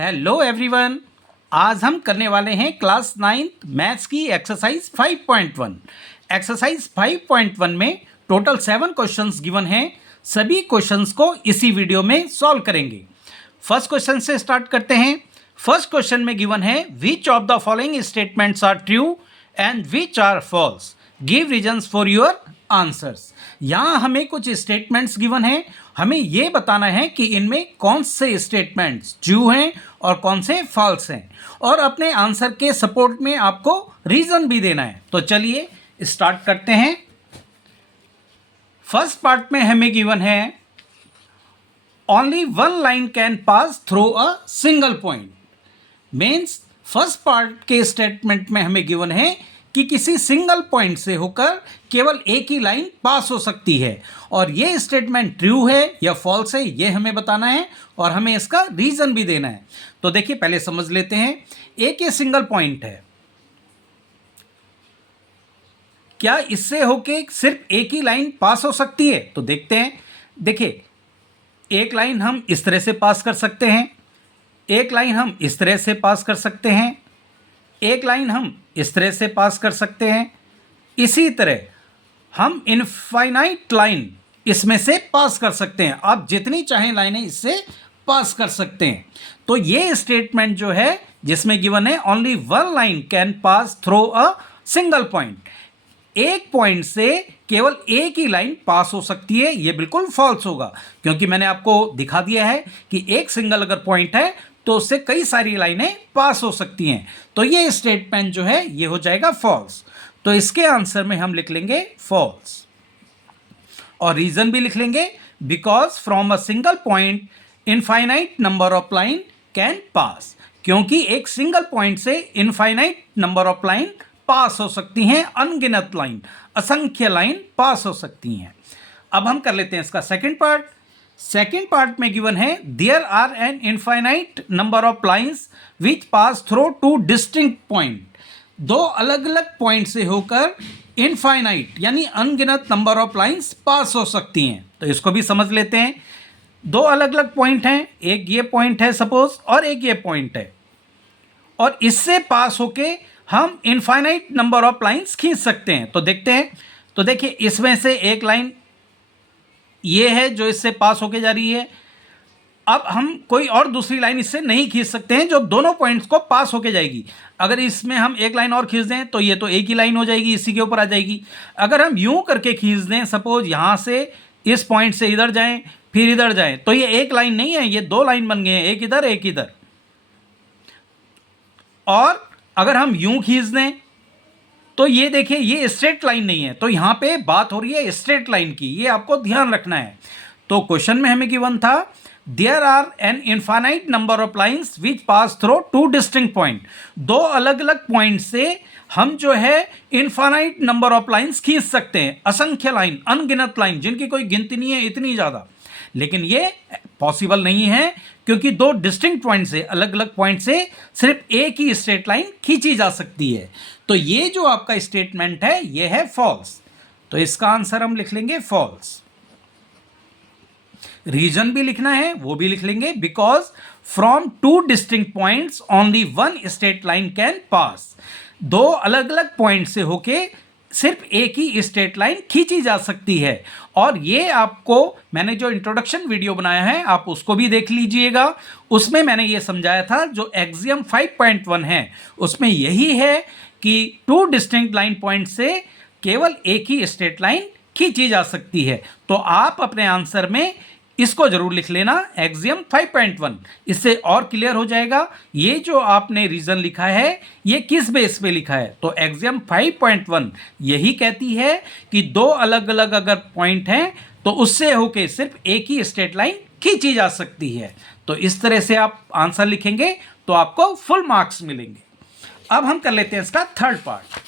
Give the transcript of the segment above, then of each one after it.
Hello everyone. आज हम करने वाले हैं क्लास 9th मैथ्स की एक्सरसाइज 5.1। एक्सरसाइज 5.1 में टोटल 7 क्वेश्चंस गिवन हैं। सभी क्वेश्चंस को इसी वीडियो में सॉल्व करेंगे। फर्स्ट क्वेश्चन से स्टार्ट करते हैं। फर्स्ट क्वेश्चन में गिवन है which of the following statements are true and which are false, give reasons for your answers. यहाँ हमें कुछ स्टेटमेंट्स गिवन हैं, हमें ये बताना है कि इनमें कौन से स्टेटमेंट्स ट्रू हैं और कौन से फॉल्स हैं, और अपने आंसर के सपोर्ट में आपको रीजन भी देना है। तो चलिए स्टार्ट करते हैं। फर्स्ट पार्ट में हमें गिवन है only one line can pass through a single point. Means first part के स्टेटमेंट में हमें गिवन है कि किसी सिंगल पॉइंट से होकर केवल एक ही लाइन पास हो सकती है, और ये स्टेटमेंट ट्रू है या फॉल्स है ये हमें बताना है और हमें इसका रीजन भी देना है। तो देखिए पहले समझ लेते हैं। एक ये सिंगल पॉइंट है, क्या इससे होके सिर्फ एक ही लाइन पास हो सकती है? तो देखते हैं। देखिए एक लाइन हम इस तरह से पास कर सकते हैं, एक लाइन हम इस तरह से पास कर सकते हैं, एक लाइन हम इस तरह से पास कर सकते हैं। इसी तरह हम इनफाइनाइट लाइन इसमें से पास कर सकते हैं। आप जितनी चाहें लाइनें इससे पास कर सकते हैं। तो ये स्टेटमेंट जो है जिसमें गिवन है only one line can pass through a single point, एक पॉइंट से केवल एक ही लाइन पास हो सकती है, ये बिल्कुल फॉल्स होगा, क्योंकि मैंने आपको दिखा दिया है कि एक सिंगल अगर पॉइंट है तो उससे कई सारी लाइनें पास हो सकती हैं। तो ये स्टेटमेंट जो है ये हो जाएगा फॉल्स। तो इसके आंसर में हम लिख लेंगे फॉल्स, और रीजन भी लिख लेंगे because from a single point infinite number of line can pass, क्योंकि एक सिंगल पॉइंट से इनफाइनाइट नंबर ऑफ लाइन पास हो सकती हैं, अनगिनत लाइन, असंख्य लाइन पास हो सकती हैं। अब हम कर लेते हैं इसका सेकंड पार्ट। सेकेंड पार्ट में गिवन है there are an infinite number of lines which pass through two distinct point. दो अलग अलग पॉइंट से होकर इनफाइनाइट यानी अनगिनत नंबर ऑफ लाइन्स पास हो सकती हैं। तो इसको भी समझ लेते हैं। दो अलग अलग पॉइंट हैं, एक ये पॉइंट है सपोज और एक ये पॉइंट है, और इससे पास होके हम इनफाइनाइट नंबर ऑफ लाइन्स खींच सकते हैं। तो देखते हैं। तो देखिए इसमें से एक लाइन ये है जो इससे पास होके जा रही है। अब हम कोई और दूसरी लाइन इससे नहीं खींच सकते हैं जो दोनों पॉइंट्स को पास होके जाएगी। अगर इसमें हम एक लाइन और खींच दें तो ये तो एक ही लाइन हो जाएगी, इसी के ऊपर आ जाएगी। अगर हम यूं करके खींच दें, सपोज यहाँ से इस पॉइंट से इधर जाएं फिर इधर जाएं, तो ये एक लाइन नहीं है, ये दो लाइन बन गए हैं, एक इधर एक इधर। और अगर हम यूं खींच दें तो ये देखिए ये स्ट्रेट लाइन नहीं है। तो यहाँ पे बात हो रही है स्ट्रेट लाइन की, ये आपको ध्यान रखना है। तो क्वेश्चन में हमें गिवन था there are an infinite number of lines which pass through two distinct point. दो अलग अलग पॉइंट से हम जो है इनफाइनाइट नंबर ऑफ लाइन्स खींच सकते हैं, असंख्य लाइन, अनगिनत लाइन, जिनकी कोई गिनती नहीं है, इतनी ज़्यादा। लेकिन ये पॉसिबल नहीं है, क्योंकि दो डिस्टिंक्ट पॉइंट से, अलग अलग पॉइंट से सिर्फ एक ही स्ट्रेट लाइन खींची जा सकती है। तो ये जो आपका स्टेटमेंट है ये है फॉल्स। तो इसका आंसर हम लिख लेंगे फॉल्स। रीजन भी लिखना है, वो भी लिख लेंगे because from two distinct points only one straight line can pass. दो अलग अलग पॉइंट से होके सिर्फ एक ही स्ट्रेट लाइन खींची जा सकती है। और ये आपको मैंने जो इंट्रोडक्शन वीडियो बनाया है आप उसको भी देख लीजिएगा, उसमें मैंने ये समझाया था। जो एक्सियम 5.1 है उसमें यही है कि टू डिस्टिंक्ट लाइन पॉइंट से केवल एक ही स्ट्रेट लाइन खींची जा सकती है। तो आप अपने आंसर में इसको जरूर लिख लेना, एक्सियम 5.1, इससे और क्लियर हो जाएगा। ये जो आपने रीजन लिखा है ये किस बेस पे लिखा है? तो एक्सियम 5.1 यही कहती है कि दो अलग अलग अगर पॉइंट हैं तो उससे होके सिर्फ एक ही स्ट्रेट लाइन खींची जा सकती है। तो इस तरह से आप आंसर लिखेंगे तो आपको फुल मार्क्स मिलेंगे। अब हम कर लेते हैं इसका थर्ड पार्ट।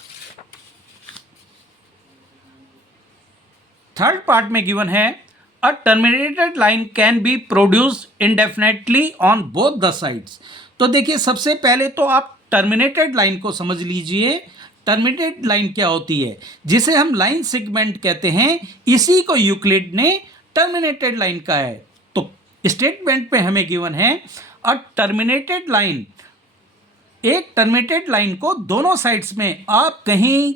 थर्ड पार्ट में गिवन है a terminated line can be produced indefinitely on both the sides. तो देखिए सबसे पहले तो आप टर्मिनेटेड लाइन को समझ लीजिए। टर्मिनेटेड लाइन क्या होती है? जिसे हम लाइन सेगमेंट कहते हैं, इसी को यूक्लिड ने टर्मिनेटेड लाइन का है। तो स्टेटमेंट पे हमें गिवन है अ टर्मिनेटेड लाइन, एक टर्मिनेटेड लाइन को दोनों साइड्स में आप कहीं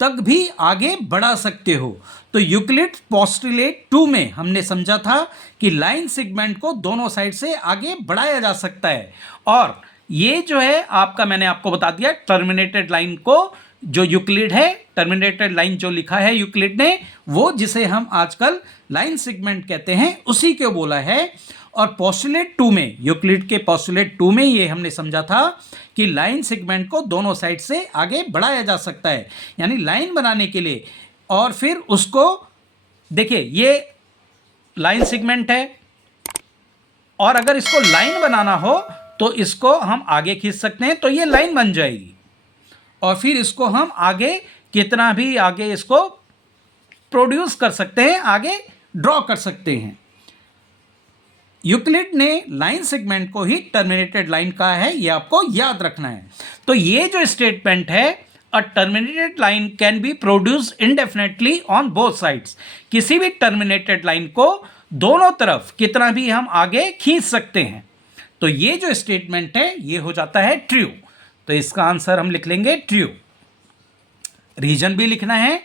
तक भी आगे बढ़ा सकते हो। तो यूक्लिड पोस्टुलेट 2 में हमने समझा था कि लाइन सेगमेंट को दोनों साइड से आगे बढ़ाया जा सकता है। और ये जो है आपका, मैंने आपको बता दिया, टर्मिनेटेड लाइन को जो यूक्लिड है, टर्मिनेटेड लाइन जो लिखा है यूक्लिड ने, वो जिसे हम आजकल लाइन सेगमेंट कहते हैं, उसी को बोला है। और पोस्टुलेट 2 में, यूक्लिड के पोस्टुलेट 2 में ये हमने समझा था कि लाइन सेगमेंट को दोनों साइड से आगे बढ़ाया जा सकता है, यानी लाइन बनाने के लिए। और फिर उसको देखिए, ये लाइन सेगमेंट है, और अगर इसको लाइन बनाना हो तो इसको हम आगे खींच सकते हैं, तो ये लाइन बन जाएगी। और फिर इसको हम आगे कितना भी आगे इसको प्रोड्यूस कर सकते हैं, आगे ड्रॉ कर सकते हैं। यूक्लिड ने लाइन सेगमेंट को ही टर्मिनेटेड लाइन कहा है, ये आपको याद रखना है। तो ये जो स्टेटमेंट है, a terminated line can be produce indefinitely on both sides, किसी भी टर्मिनेटेड लाइन को दोनों तरफ कितना भी हम आगे खींच सकते हैं। तो ये जो स्टेटमेंट है ये हो जाता है ट्रू। तो इसका आंसर हम लिख लेंगे ट्रू। रीजन भी लिखना है,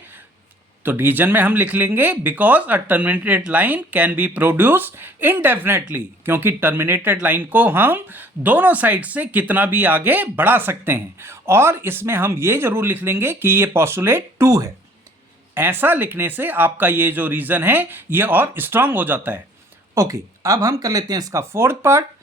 तो रीजन में हम लिख लेंगे because a terminated line can be produce indefinitely, क्योंकि टर्मिनेटेड लाइन को हम दोनों साइड से कितना भी आगे बढ़ा सकते हैं। और इसमें हम ये जरूर लिख लेंगे कि ये पोस्टुलेट 2 है। ऐसा लिखने से आपका ये जो रीजन है ये और स्ट्रांग हो जाता है। ओके, अब हम कर लेते हैं इसका फोर्थ पार्ट।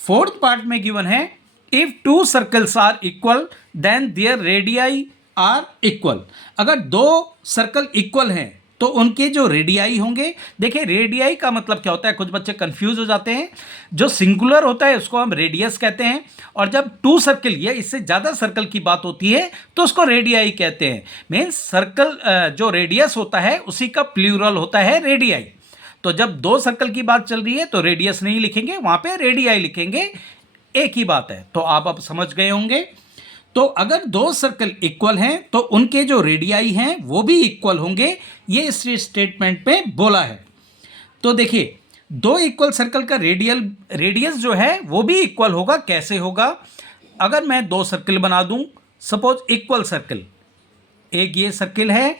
फोर्थ पार्ट में गिवन है, if two circles are equal then their radii are equal. अगर दो सर्कल इक्वल हैं तो उनके जो रेडियाई होंगे, देखिए रेडियाई का मतलब क्या होता है, कुछ बच्चे कंफ्यूज हो जाते हैं। जो सिंगुलर होता है उसको हम रेडियस कहते हैं, और जब टू सर्कल या इससे ज़्यादा सर्कल की बात होती है तो उसको रेडियाई कहते हैं। मीन्स सर्कल जो रेडियस होता है उसी का प्लूरल होता है रेडियाई। तो जब दो सर्कल की बात चल रही है तो रेडियस नहीं लिखेंगे, वहाँ पे रेडियाई लिखेंगे, एक ही बात है। तो आप अब समझ गए होंगे। तो अगर दो सर्कल इक्वल हैं तो उनके जो रेडियाई हैं वो भी इक्वल होंगे, ये इस स्टेटमेंट में बोला है। तो देखिए, दो इक्वल सर्कल का रेडियस जो है वो भी इक्वल होगा। कैसे होगा? अगर मैं दो सर्कल बना दूं, सपोज इक्वल सर्कल, एक ये सर्कल है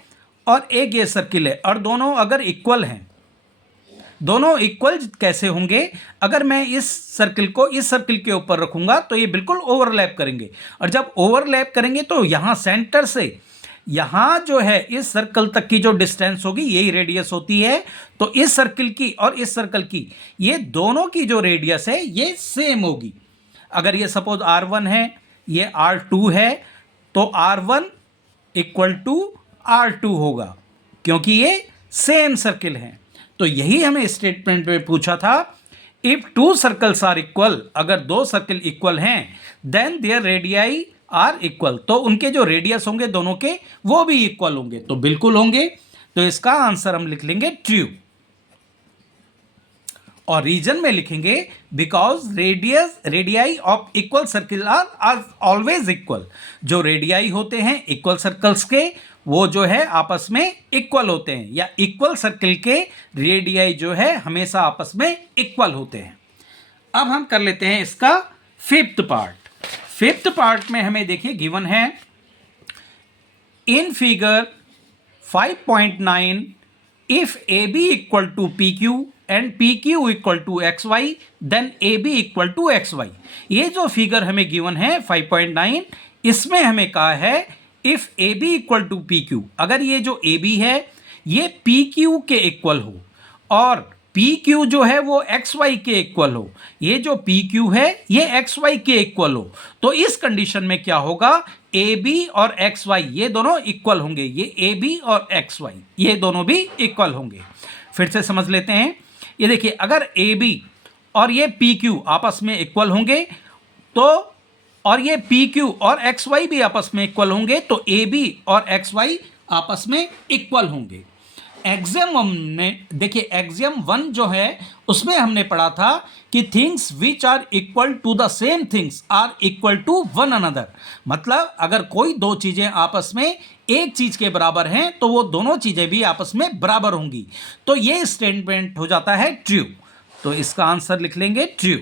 और एक ये सर्कल है, और दोनों अगर इक्वल हैं, दोनों इक्वल कैसे होंगे? अगर मैं इस सर्कल को इस सर्कल के ऊपर रखूंगा तो ये बिल्कुल ओवरलैप करेंगे, और जब ओवरलैप करेंगे तो यहाँ सेंटर से यहाँ जो है इस सर्कल तक की जो डिस्टेंस होगी यही रेडियस होती है। तो इस सर्कल की और इस सर्कल की, ये दोनों की जो रेडियस है ये सेम होगी। अगर ये सपोज R1 है, ये R2 है, तो R1 इक्वल टू R2 होगा, क्योंकि ये सेम सर्कल है। तो यही हमें स्टेटमेंट में पूछा था, if two circles are equal, अगर दो सर्कल इक्वल हैं, then their radii are equal, तो उनके जो रेडियस होंगे दोनों के वो भी इक्वल होंगे। तो बिल्कुल होंगे। तो इसका आंसर हम लिख लेंगे ट्रू। और रीजन में लिखेंगे because radii of equal circle are always equal. जो रेडियाई होते हैं इक्वल सर्कल्स के, वो जो है आपस में इक्वल होते हैं, या इक्वल सर्कल के रेडियाई जो है हमेशा आपस में इक्वल होते हैं। अब हम कर लेते हैं इसका फिफ्थ पार्ट। फिफ्थ पार्ट में हमें देखिए गिवन है, in figure 5.9 if A B equal to P Q and P Q equal to X Y then A B equal to X Y. ये जो फिगर हमें गिवन है 5.9, इसमें हमें कहा है if A B equal to P Q, अगर ये जो ए बी है ये पी क्यू के इक्वल हो और पी क्यू जो है वो एक्स वाई के इक्वल हो, ये जो पी क्यू है ये एक्स वाई के इक्वल हो, तो इस कंडीशन में क्या होगा, ए बी और एक्स वाई ये दोनों इक्वल होंगे। ये ए बी और एक्स वाई ये दोनों भी इक्वल होंगे। फिर से समझ लेते हैं। ये देखिए, अगर ए बी और ये पी क्यू आपस में इक्वल होंगे, तो और ये पी क्यू और एक्स वाई भी आपस में इक्वल होंगे, तो ए बी और एक्स वाई आपस में इक्वल होंगे। एक्सियम हमने देखिए, एक्सियम 1 जो है उसमें हमने पढ़ा था कि things which are equal to the same things are equal to one another. मतलब अगर कोई दो चीजें आपस में एक चीज के बराबर हैं तो वो दोनों चीजें भी आपस में बराबर होंगी। तो ये स्टेटमेंट हो जाता है ट्रू। तो इसका आंसर लिख लेंगे ट्रू।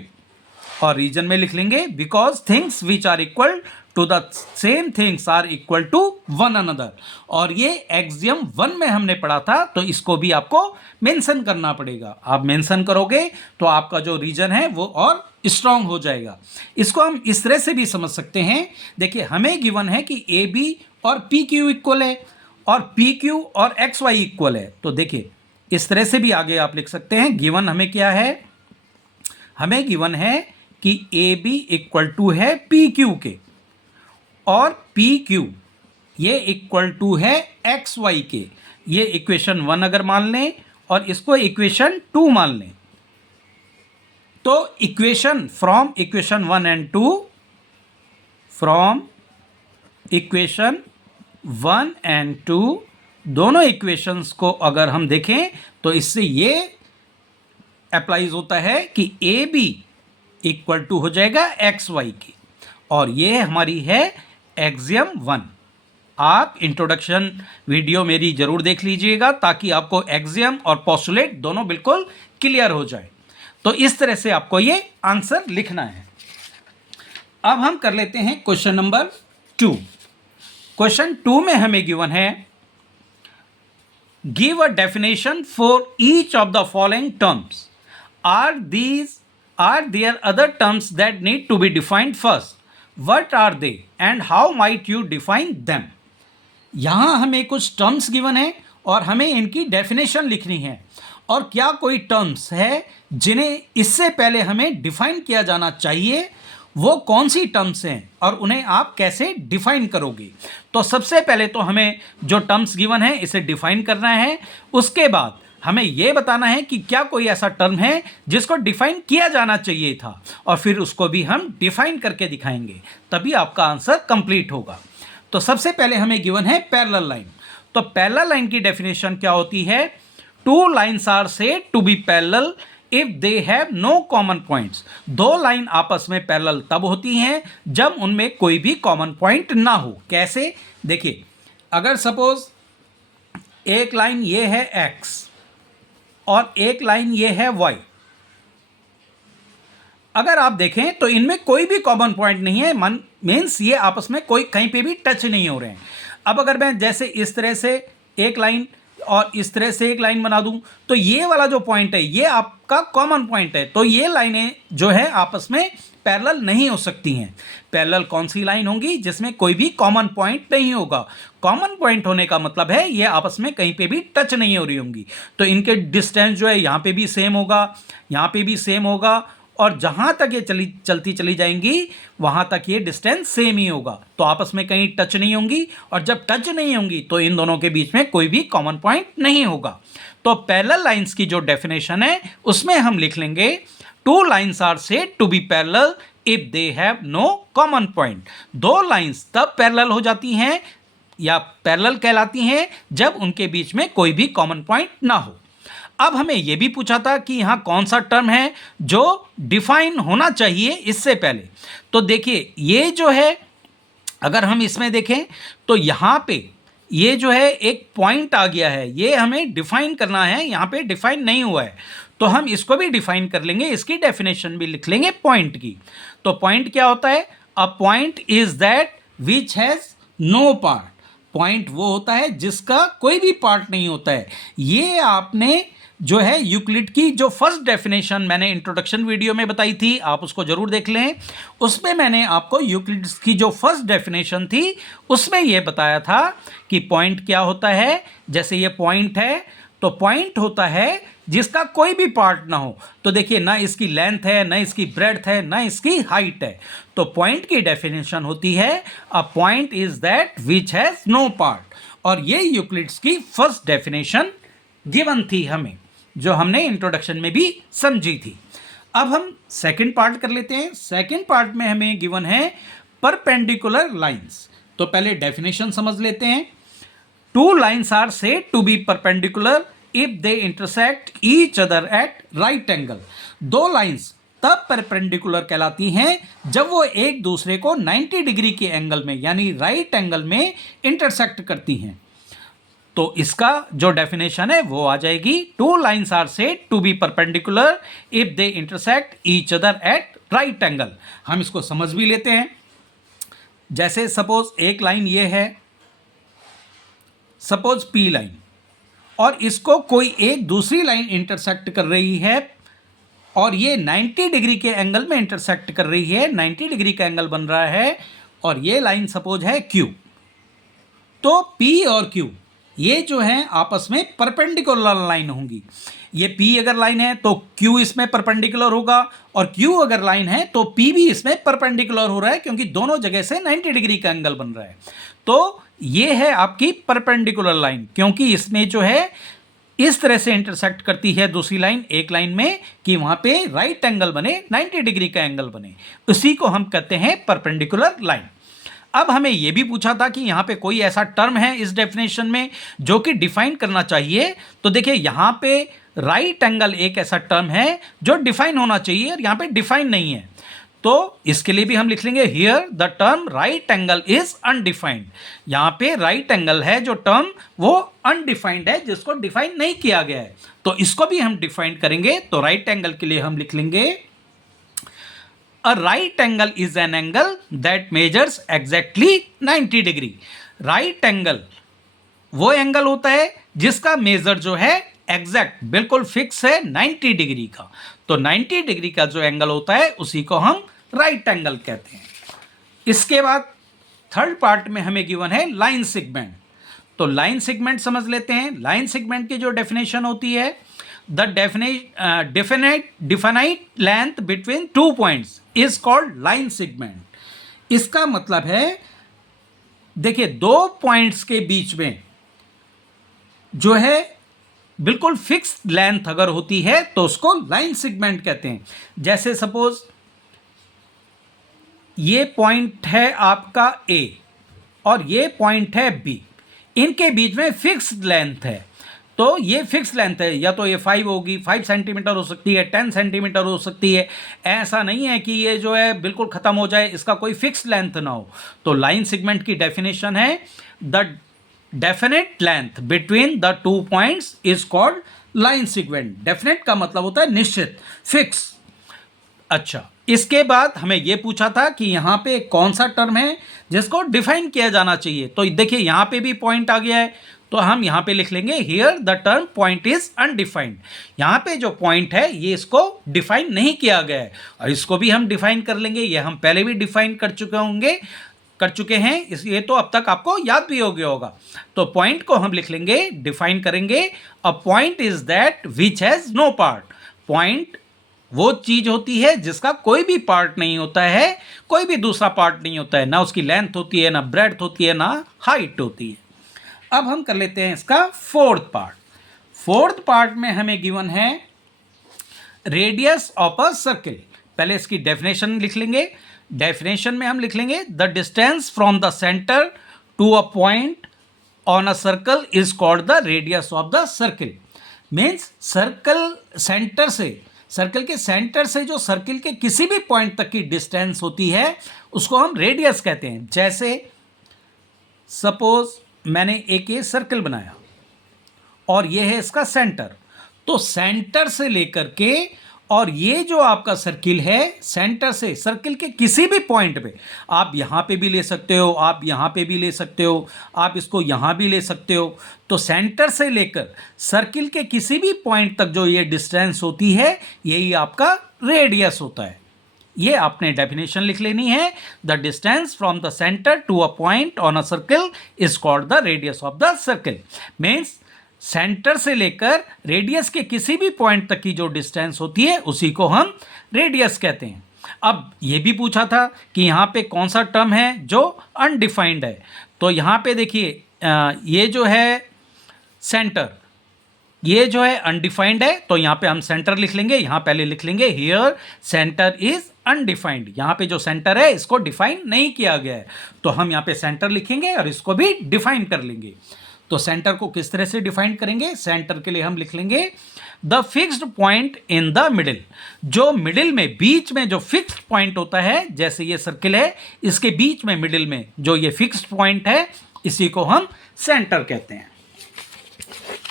और रीजन में लिख लेंगे because things which are equal to the same things are equal to one another. और ये एक्सियम 1 में हमने पढ़ा था, तो इसको भी आपको मेंशन करना पड़ेगा। आप मेंशन करोगे तो आपका जो रीजन है वो और स्ट्रांग हो जाएगा। इसको हम इस तरह से भी समझ सकते हैं। देखिए हमें गिवन है कि ए बी और पी क्यू इक्वल है और पी क्यू और एक्स वाई इक्वल है। तो देखिए इस तरह से भी आगे आप लिख सकते हैं। गिवन हमें क्या है, हमें गिवन है कि ए बी इक्वल टू है पी क्यू के और पी क्यू ये इक्वल टू है एक्स वाई के। ये इक्वेशन 1 अगर मान लें और इसको इक्वेशन 2 मान लें, तो equation from equation 1 and 2, from equation 1 and 2 दोनों इक्वेशंस को अगर हम देखें तो इससे ये अप्लाइज होता है कि ए बी इक्वल टू हो जाएगा एक्स वाई की, और ये हमारी है एक्सियम 1। आप इंट्रोडक्शन वीडियो मेरी जरूर देख लीजिएगा ताकि आपको एक्सियम और पोस्टुलेट दोनों बिल्कुल क्लियर हो जाए। तो इस तरह से आपको ये आंसर लिखना है। अब हम कर लेते हैं क्वेश्चन नंबर 2। क्वेश्चन 2 में हमें गिवन है give a definition for each of the following terms. Are there other terms that need to be defined first? What are they and how might you define them? यहाँ हमें कुछ terms given है और हमें इनकी definition लिखनी है। और क्या कोई टर्म्स है जिन्हें इससे पहले हमें डिफाइन किया जाना चाहिए, वो कौन सी टर्म्स हैं और उन्हें आप कैसे डिफाइन करोगे। तो सबसे पहले तो हमें जो टर्म्स गिवन है इसे डिफाइन करना है। उसके बाद हमें यह बताना है कि क्या कोई ऐसा टर्म है जिसको डिफाइन किया जाना चाहिए था, और फिर उसको भी हम डिफाइन करके दिखाएंगे, तभी आपका आंसर कंप्लीट होगा। तो सबसे पहले हमें गिवन है पैरेलल लाइन। तो पैरेलल लाइन की डेफिनेशन क्या होती है, two lines are said to be parallel if they have no common points. दो लाइन आपस में पैरेलल तब होती हैं जब उनमें कोई भी कॉमन पॉइंट ना हो। कैसे, देखिए अगर सपोज एक लाइन ये है x और एक लाइन ये है y, अगर आप देखें तो इनमें कोई भी कॉमन पॉइंट नहीं है, मीन्स ये आपस में कोई कहीं पे भी टच नहीं हो रहे हैं। अब अगर मैं जैसे इस तरह से एक लाइन और इस तरह से एक लाइन बना दूं, तो ये वाला जो पॉइंट है ये आपका कॉमन पॉइंट है, तो ये लाइनें जो है आपस में पैरेलल नहीं हो सकती हैं। पैरेलल कौन सी लाइन होंगी, जिसमें कोई भी कॉमन पॉइंट नहीं होगा। कॉमन पॉइंट होने का मतलब है ये आपस में कहीं पे भी टच नहीं हो रही होंगी, तो इनके डिस्टेंस जो है यहाँ पे भी सेम होगा, यहाँ पे भी सेम होगा, और जहाँ तक ये चलती चली जाएंगी वहाँ तक ये डिस्टेंस सेम ही होगा। तो आपस में कहीं टच नहीं होंगी, और जब टच नहीं होंगी तो इन दोनों के बीच में कोई भी कॉमन पॉइंट नहीं होगा। तो पैरेलल लाइंस की जो डेफिनेशन है उसमें हम लिख लेंगे two lines are said to be parallel if they have no common point. दो लाइन्स तब पैरेलल हो जाती हैं या पैरेलल कहलाती हैं जब उनके बीच में कोई भी कॉमन पॉइंट ना हो। अब हमें यह भी पूछा था कि यहाँ कौन सा टर्म है जो डिफाइन होना चाहिए इससे पहले। तो देखिए ये जो है, अगर हम इसमें देखें तो यहाँ पे ये जो है एक पॉइंट आ गया है, ये हमें डिफाइन करना है, यहाँ पे डिफाइन नहीं हुआ है, तो हम इसको भी डिफाइन कर लेंगे, इसकी डेफिनेशन भी लिख लेंगे पॉइंट की। तो पॉइंट क्या होता है, a point is that which has no part. Point वो होता है जिसका कोई भी पार्ट नहीं होता है। ये आपने जो है यूक्लिड की जो फर्स्ट डेफिनेशन मैंने इंट्रोडक्शन वीडियो में बताई थी, आप उसको जरूर देख लें। उसमें मैंने आपको यूक्लिड की जो फर्स्ट डेफिनेशन थी उसमें यह बताया था कि पॉइंट क्या होता है। जैसे ये पॉइंट है तो पॉइंट होता है जिसका कोई भी पार्ट ना हो। तो देखिए ना इसकी लेंथ है, ना इसकी ब्रेड्थ है, ना इसकी हाइट है। तो पॉइंट की डेफिनेशन होती है a point is that which has no part. और ये यूक्लिड्स की फर्स्ट डेफिनेशन गिवन थी हमें, जो हमने इंट्रोडक्शन में भी समझी थी। अब हम सेकंड पार्ट कर लेते हैं। सेकंड पार्ट में हमें गिवन है परपेंडिकुलर लाइंस। तो पहले डेफिनेशन समझ लेते हैं। Two lines are said to be perpendicular if they intersect each other at right angle. दो लाइंस तब परपेंडिकुलर कहलाती हैं जब वो एक दूसरे को 90 डिग्री के एंगल में यानी राइट एंगल में इंटरसेक्ट करती हैं। तो इसका जो डेफिनेशन है वो आ जाएगी, two lines are said to be perpendicular if they intersect each other at right angle. हम इसको समझ भी लेते हैं। जैसे सपोज एक लाइन ये है, सपोज पी लाइन, और इसको कोई एक दूसरी लाइन इंटरसेक्ट कर रही है और ये 90 डिग्री के एंगल में इंटरसेक्ट कर रही है, 90 डिग्री का एंगल बन रहा है, और ये लाइन सपोज है Q। तो P और Q ये जो है आपस में परपेंडिकुलर लाइन होंगी। ये P अगर लाइन है तो Q इसमें परपेंडिकुलर होगा, और Q अगर लाइन है तो P भी इसमें परपेंडिकुलर हो रहा है, क्योंकि दोनों जगह से 90 डिग्री का एंगल बन रहा है। तो ये है आपकी परपेंडिकुलर लाइन, क्योंकि इसमें जो है इस तरह से इंटरसेक्ट करती है दूसरी लाइन एक लाइन में कि वहां पे राइट एंगल बने, 90 डिग्री का एंगल बने, उसी को हम कहते हैं परपेंडिकुलर लाइन। अब हमें यह भी पूछा था कि यहां पे कोई ऐसा टर्म है इस डेफिनेशन में जो कि डिफाइन करना चाहिए। तो देखिए यहां पे राइट एंगल एक ऐसा टर्म है जो डिफाइन होना चाहिए, और यहां पे डिफाइन नहीं है। तो इसके लिए भी हम लिख लेंगे here the term right angle is undefined. यहां पे राइट एंगल है जो टर्म वो अनडिफाइंड है, जिसको डिफाइन नहीं किया गया है। तो इसको भी हम डिफाइन करेंगे। तो राइट एंगल के लिए हम लिख लेंगे a right angle is an angle that measures exactly 90 degree. Right angle वो एंगल होता है जिसका मेजर जो है एग्जैक्ट बिल्कुल फिक्स है 90 डिग्री का। तो 90 डिग्री का जो एंगल होता है उसी को हम राइट एंगल कहते हैं। इसके बाद थर्ड पार्ट में हमें गिवन है लाइन सेगमेंट। तो लाइन सेगमेंट समझ लेते हैं। लाइन सेगमेंट की जो डेफिनेशन होती है, the definite length between two points is called line segment. इसका मतलब है देखिए दो पॉइंट्स के बीच में जो है बिल्कुल फिक्स लेंथ अगर होती है तो उसको लाइन सेगमेंट कहते हैं। जैसे सपोज ये पॉइंट है आपका A और ये पॉइंट है B, इनके बीच में फिक्स लेंथ है। तो ये फिक्स लेंथ है, या तो ये 5 होगी, 5 सेंटीमीटर हो सकती है, 10 सेंटीमीटर हो सकती है। ऐसा नहीं है कि ये जो है बिल्कुल ख़त्म हो जाए, इसका कोई फिक्स लेंथ ना हो। तो लाइन सेगमेंट की डेफिनेशन है the definite length between the two points is called line segment. Definite का मतलब होता है निश्चित, फिक्स। अच्छा, इसके बाद हमें यह पूछा था कि यहां पे कौन सा टर्म है जिसको डिफाइन किया जाना चाहिए। तो देखिए यहां पे भी पॉइंट आ गया है, तो हम यहां पे लिख लेंगे here the term point is undefined. यहां पे जो पॉइंट है ये इसको डिफाइन नहीं किया गया है, और इसको भी हम डिफाइन कर लेंगे। ये हम पहले भी डिफाइन कर चुके हैं, इसलिए तो अब तक आपको याद भी हो गया होगा। तो पॉइंट को हम लिख लेंगे, डिफाइन करेंगे, a point is that which has no part. Point वो चीज होती है जिसका कोई भी पार्ट नहीं होता है, कोई भी दूसरा पार्ट नहीं होता है, ना उसकी लेंथ होती है, ना ब्रेड्थ होती है, ना हाइट होती है। अब हम कर लेते हैं इसका फोर्थ पार्ट। फोर्थ पार्ट में हमें गिवन है रेडियस ऑफ अ सर्किल। पहले इसकी डेफिनेशन लिख लेंगे। डेफिनेशन में हम लिख लेंगे the distance from the centre to a point on a circle is called the radius of the circle. Means circle के सेंटर से जो सर्किल के किसी भी पॉइंट तक की डिस्टेंस होती है उसको हम रेडियस कहते हैं। जैसे सपोज मैंने एक ये सर्कल बनाया और ये है इसका सेंटर, तो सेंटर से लेकर के और ये जो आपका सर्किल है, सेंटर से सर्किल के किसी भी पॉइंट पे, आप यहाँ पे भी ले सकते हो, आप यहाँ पे भी ले सकते हो, आप इसको यहाँ भी ले सकते हो। तो सेंटर से लेकर सर्किल के किसी भी पॉइंट तक जो ये डिस्टेंस होती है यही आपका रेडियस होता है। ये आपने डेफिनेशन लिख लेनी है। The distance from the centre to a point on a circle is called the radius of the circle. Means centre से लेकर रेडियस के किसी भी पॉइंट तक की जो डिस्टेंस होती है उसी को हम रेडियस कहते हैं। अब ये भी पूछा था कि यहाँ पे कौन सा टर्म है जो अनडिफाइंड है। तो यहाँ पे देखिए ये जो है सेंटर, ये जो है अनडिफाइंड है, तो यहाँ पे हम सेंटर लिख लेंगे। यहाँ पहले लिख लेंगे हियर सेंटर इज अनडिफाइंड। यहाँ पे जो सेंटर है इसको डिफाइन नहीं किया गया है, तो हम यहाँ पे सेंटर लिखेंगे और इसको भी डिफाइन कर लेंगे। तो सेंटर को किस तरह से डिफाइन करेंगे? सेंटर के लिए हम लिख लेंगे the fixed point in the middle. जो मिडिल में, बीच में जो फिक्स्ड पॉइंट होता है, जैसे ये सर्किल है, इसके बीच में मिडिल में जो ये फिक्स्ड पॉइंट है इसी को हम सेंटर कहते हैं।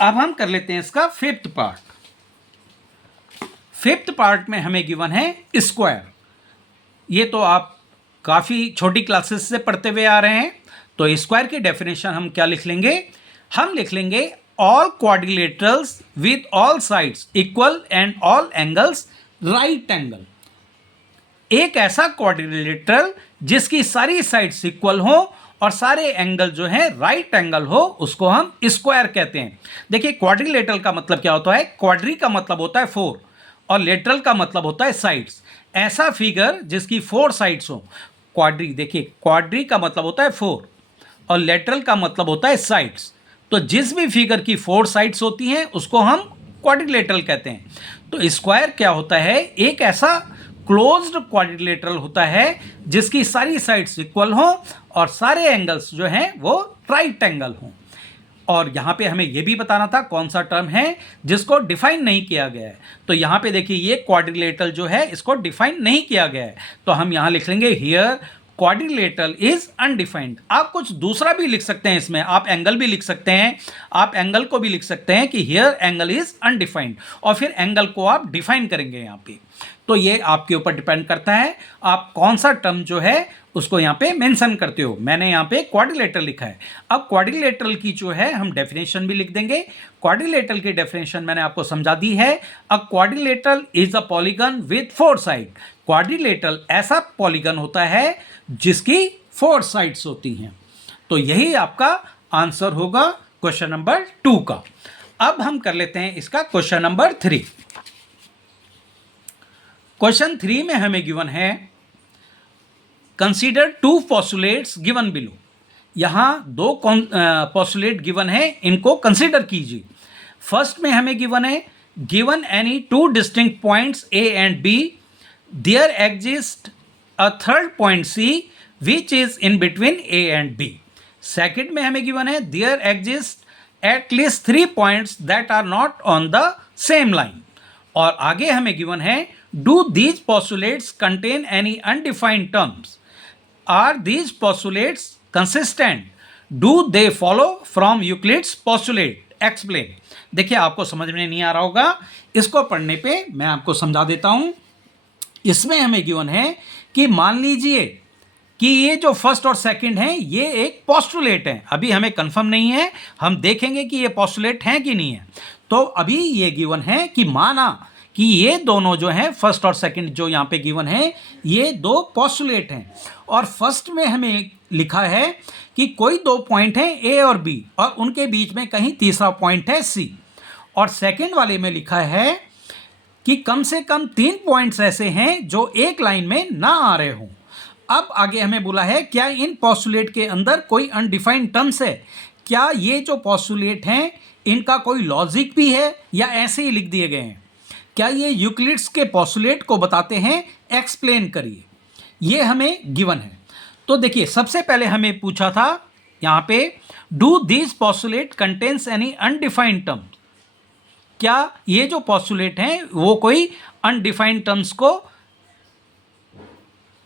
अब हम कर लेते हैं इसका फिफ्थ पार्ट। फिफ्थ पार्ट में हमें गिवन है स्क्वायर। ये तो आप काफ़ी छोटी क्लासेस से पढ़ते हुए आ रहे हैं। तो स्क्वायर की डेफिनेशन हम क्या लिख लेंगे? हम लिख लेंगे all quadrilaterals with all sides equal and all angles right angle. एक ऐसा क्वाड्रिलेटरल जिसकी सारी साइड्स इक्वल हो और सारे एंगल जो है राइट एंगल हो, उसको हम स्क्वायर कहते हैं। देखिए क्वाड्रिलेटरल का मतलब क्या होता है? क्वाड्री का मतलब होता है 4 और लेटरल का मतलब होता है साइड्स। ऐसा फिगर जिसकी 4 साइड्स हो, क्वाड्री। देखिए क्वाड्री का मतलब होता है 4 और लेटरल का मतलब होता है साइड्स। तो जिस भी फिगर की 4 साइड्स होती हैं उसको हम क्वाड्रिलेटरल कहते हैं। तो स्क्वायर क्या होता है? एक ऐसा क्लोज्ड क्वाड्रिलेटरल होता है जिसकी सारी साइड्स इक्वल हो और सारे एंगल्स जो हैं वो राइट एंगल हों। और यहाँ पे हमें ये भी बताना था कौन सा टर्म है जिसको डिफाइन नहीं किया गया है। तो यहाँ पे देखिए ये क्वाड्रिलेटरल जो है इसको डिफाइन नहीं किया गया है, तो हम यहाँ लिख लेंगे हियर क्वाड्रिलेटरल इज अनडिफाइंड। आप कुछ दूसरा भी लिख सकते हैं इसमें, आप एंगल भी लिख सकते हैं। आप एंगल को भी लिख सकते हैं कि हियर एंगल इज अनडिफाइंड, और फिर एंगल को आप डिफाइन करेंगे यहाँ पे। तो ये आपके ऊपर डिपेंड करता है आप कौन सा टर्म जो है उसको यहाँ पे मेंशन करते हो। मैंने यहाँ पे क्वाड्रिलेटरल लिखा है। अब क्वाड्रिलेटरल की जो है हम डेफिनेशन भी लिख देंगे। क्वाड्रिलेटरल की डेफिनेशन मैंने आपको समझा दी है। अ quadrilateral is a polygon with 4 side. Quadrilateral ऐसा पॉलीगन होता है जिसकी 4 साइड्स होती हैं। तो यही आपका आंसर होगा क्वेश्चन नंबर 2 का। अब हम कर लेते हैं इसका क्वेश्चन नंबर 3। क्वेश्चन 3 में हमें गिवन है कंसीडर 2 पोस्टुलेट्स गिवन बिलो। यहां 2 पोस्टुलेट गिवन है, इनको कंसीडर कीजिए। फर्स्ट में हमें गिवन है given any 2 distinct points A and B, there exist a third point C which is in between A and B. Second में हमें गिवन है there exist at least 3 points that are not on the same line. और आगे हमें given है do these postulates contain any undefined terms? Are these postulates consistent? Do they follow from Euclid's postulate? Explain. देखिए आपको समझ में नहीं आ रहा होगा, इसको पढ़ने पे मैं आपको समझा देता हूं। इसमें हमें गिवन है कि मान लीजिए कि ये जो फर्स्ट और सेकंड है ये एक पोस्टुलेट है। अभी हमें कंफर्म नहीं है, हम देखेंगे कि ये पोस्टुलेट हैं कि नहीं है। तो अभी ये गिवन है कि माना कि ये दोनों जो हैं फर्स्ट और सेकंड जो यहाँ पे गिवन है ये 2 पोस्टुलेट हैं। और फर्स्ट में हमें लिखा है कि कोई 2 पॉइंट हैं ए और बी और उनके बीच में कहीं तीसरा पॉइंट है सी। और सेकंड वाले में लिखा है कि कम से कम 3 पॉइंट्स ऐसे हैं जो एक लाइन में ना आ रहे हों। अब आगे हमें बोला है क्या इन पोस्टुलेट के अंदर कोई अनडिफाइंड टर्म्स है? क्या ये जो पोस्टुलेट हैं इनका कोई लॉजिक भी है या ऐसे ही लिख दिए गए हैं? क्या ये यूक्लिड्स के पोस्टुलेट को बताते हैं? एक्सप्लेन करिए। ये हमें गिवन है। तो देखिए सबसे पहले हमें पूछा था यहाँ पे do this postulate contains any undefined terms. क्या ये जो पोस्टुलेट हैं वो कोई अनडिफाइंड टर्म्स को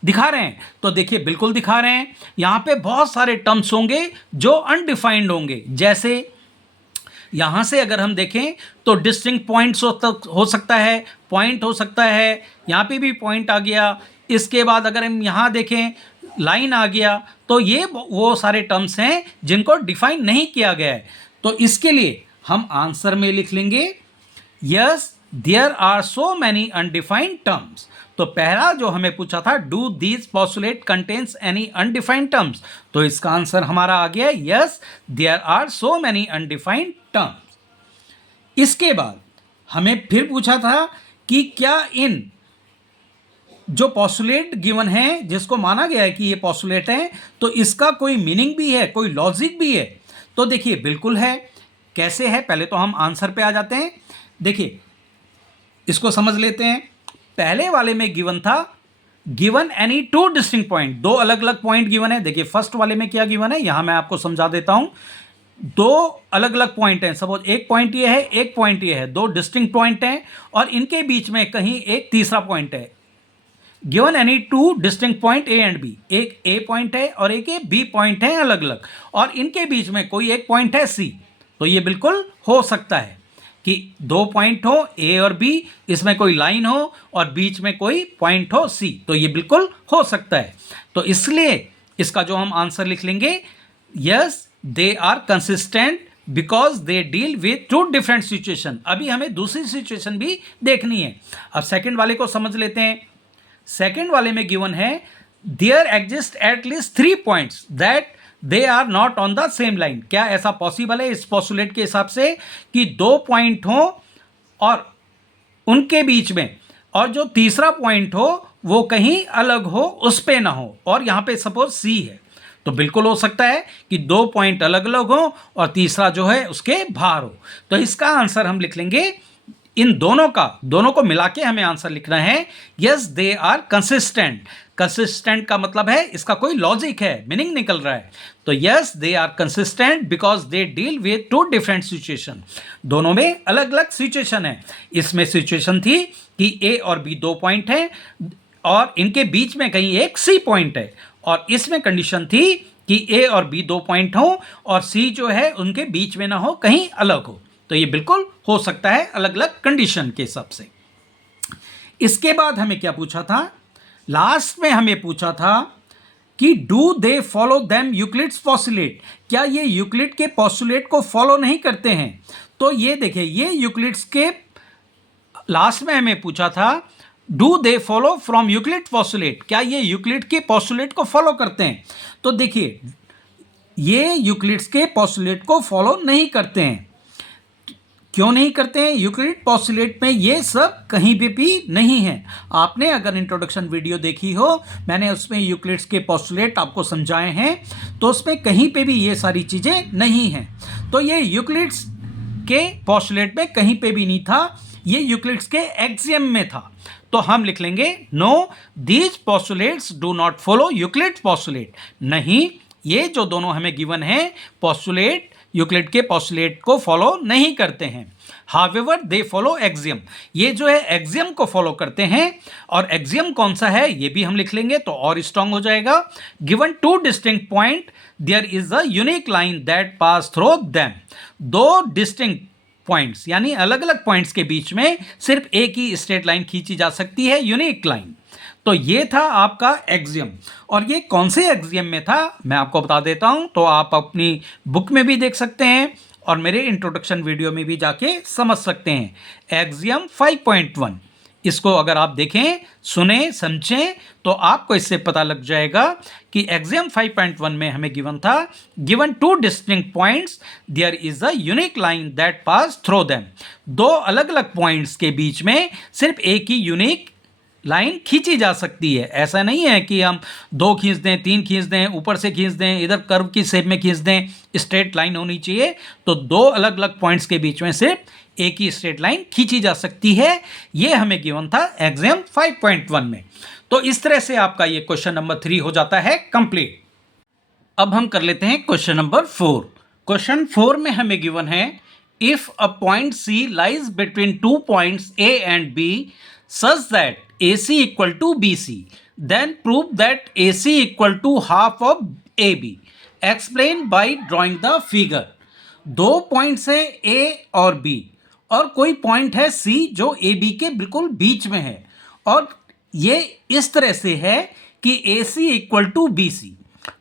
दिखा रहे हैं? तो देखिए बिल्कुल दिखा रहे हैं। यहाँ पे बहुत सारे टर्म्स होंगे जो अनडिफाइंड होंगे। जैसे यहाँ से अगर हम देखें तो डिस्टिंक्ट पॉइंट्स हो सकता है, पॉइंट हो सकता है, यहाँ पे भी पॉइंट आ गया। इसके बाद अगर हम यहाँ देखें लाइन आ गया। तो ये वो सारे टर्म्स हैं जिनको डिफाइन नहीं किया गया है। तो इसके लिए हम आंसर में लिख लेंगे yes there are so many undefined terms. तो पहला जो हमें पूछा था do these postulate contains any undefined terms, तो इसका आंसर हमारा आ गया yes there are so many undefined terms. इसके बाद हमें फिर पूछा था कि क्या इन जो पोस्टुलेट गिवन है जिसको माना गया है कि ये पोस्टुलेट है तो इसका कोई मीनिंग भी है, कोई लॉजिक भी है? तो देखिए बिल्कुल है। कैसे है? पहले तो हम आंसर पे आ जाते हैं। देखिए इसको समझ लेते हैं। पहले वाले में गिवन था गिवन एनी 2 डिस्टिंक्ट पॉइंट, 2 अलग अलग पॉइंट गिवन है। देखिए फर्स्ट वाले में क्या गिवन है यहां मैं आपको समझा देता हूं। 2 अलग अलग पॉइंट हैं। सपोज एक पॉइंट ये है, एक पॉइंट ये है, 2 डिस्टिंक्ट पॉइंट हैं और इनके बीच में कहीं एक तीसरा पॉइंट है। Given any 2 distinct point A and B, एक ए पॉइंट है और एक ए बी पॉइंट है अलग अलग, और इनके बीच में कोई एक पॉइंट है सी। तो ये बिल्कुल हो सकता है कि दो पॉइंट हो ए और बी, इसमें कोई लाइन हो और बीच में कोई पॉइंट हो सी, तो ये बिल्कुल हो सकता है। तो इसलिए इसका जो हम आंसर लिख लेंगे, yes they are consistent because they deal with two different situation. अभी हमें दूसरी सिचुएशन भी देखनी है। अब सेकंड वाले को समझ लेते हैं। सेकंड वाले में गिवन है there exist at least 3 points that they are not on the same line. क्या ऐसा पॉसिबल है इस पोस्टुलेट के हिसाब से कि 2 पॉइंट हो और उनके बीच में, और जो तीसरा पॉइंट हो वो कहीं अलग हो, उस पे ना हो, और यहां पे सपोज सी है, तो बिल्कुल हो सकता है कि 2 पॉइंट अलग अलग हो और तीसरा जो है उसके बाहर हो। तो इसका आंसर हम लिख लेंगे, इन दोनों को मिला के हमें आंसर लिखना है, yes they are consistent. Consistent का मतलब है इसका कोई लॉजिक है, मीनिंग निकल रहा है। तो yes they are consistent because they deal with 2 different situation. दोनों में अलग अलग सिचुएशन है। इसमें सिचुएशन थी कि ए और बी 2 पॉइंट हैं और इनके बीच में कहीं एक सी पॉइंट है, और इसमें कंडीशन थी कि ए और बी 2 पॉइंट हो और सी जो है उनके बीच में ना हो, कहीं अलग हो। तो ये बिल्कुल हो सकता है अलग अलग कंडीशन के हिसाब से। इसके बाद हमें क्या पूछा था, लास्ट में हमें पूछा था कि do they follow them Euclid's postulate. क्या ये यूक्लिड के पोस्टुलेट को फॉलो नहीं करते हैं? तो ये देखिए, ये यूक्लिड्स के लास्ट में हमें पूछा था do they follow from Euclid postulate. क्या ये यूक्लिड के पोस्टुलेट को फॉलो करते हैं? तो देखिए, ये यूक्लिड्स के पोस्टुलेट को फॉलो नहीं करते हैं। क्यों नहीं करते हैं? यूक्लिड पोस्टुलेट में ये सब कहीं पे भी नहीं है। आपने अगर इंट्रोडक्शन वीडियो देखी हो, मैंने उसमें यूक्लिड्स के पोस्टुलेट आपको समझाए हैं, तो उसमें कहीं पे भी ये सारी चीज़ें नहीं हैं। तो ये यूक्लिड्स के पोस्टुलेट में कहीं पे भी नहीं था, ये यूक्लिड्स के एक्सियम में था। तो हम लिख लेंगे know these postulates do not follow Euclid postulate. नहीं, ये जो दोनों हमें गिवन है पोस्टुलेट, यूक्लिड के पोस्टुलेट को फॉलो नहीं करते हैं। However they follow axiom. ये जो है एक्सियम को फॉलो करते हैं, और एक्सियम कौन सा है ये भी हम लिख लेंगे तो और स्ट्रांग हो जाएगा। Given 2 distinct point there is a unique line that pass through them. 2 distinct points यानी अलग अलग पॉइंट्स के बीच में सिर्फ एक ही स्ट्रेट लाइन खींची जा सकती है, यूनिक लाइन। तो ये था आपका एक्सियम, और ये कौन से एक्सियम में था मैं आपको बता देता हूं, तो आप अपनी बुक में भी देख सकते हैं और मेरे इंट्रोडक्शन वीडियो में भी जाके समझ सकते हैं। एक्सियम 5.1, इसको अगर आप देखें, सुने, समझें, तो आपको इससे पता लग जाएगा कि एक्सियम 5.1 में हमें गिवन था, given 2 distinct points there is a unique line that pass through them. 2 अलग अलग पॉइंट्स के बीच में सिर्फ एक ही यूनिक लाइन खींची जा सकती है। ऐसा नहीं है कि हम 2 खींच दें, 3 खींच दें, ऊपर से खींच दें, इधर कर्व की शेप में खींच दें, स्ट्रेट लाइन होनी चाहिए। तो 2 अलग अलग पॉइंट्स के बीच में सिर्फ एक ही स्ट्रेट लाइन खींची जा सकती है। ये हमें गिवन था एक्सियम 5.1 में। तो इस तरह से आपका ये क्वेश्चन नंबर 3 हो जाता है कंप्लीट। अब हम कर लेते हैं क्वेश्चन नंबर 4। क्वेश्चन 4 में हमें गिवन है if a point C lies between 2 points A and B such that AC equal to BC, then prove that AC equal to half of AB. Explain by drawing the figure. 2 points है A और B, और कोई point है C जो AB के बिल्कुल बीच में है, और ये इस तरह से है कि AC इक्वल टू BC।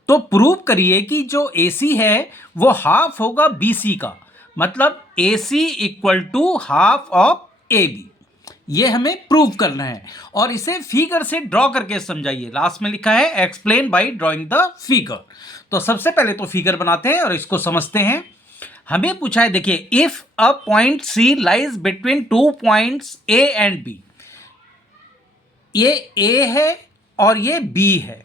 तो प्रूव करिए कि जो AC है वो हाफ होगा BC का, मतलब AC equal to half of AB। ये हमें प्रूव करना है, और इसे फिगर से ड्रॉ करके समझाइए। लास्ट में लिखा है explain by drawing the figure. तो सबसे पहले तो फिगर बनाते हैं और इसको समझते हैं। हमें पूछा है, देखिए, if a point C lies between 2 points A and B. ये ए है और ये बी है,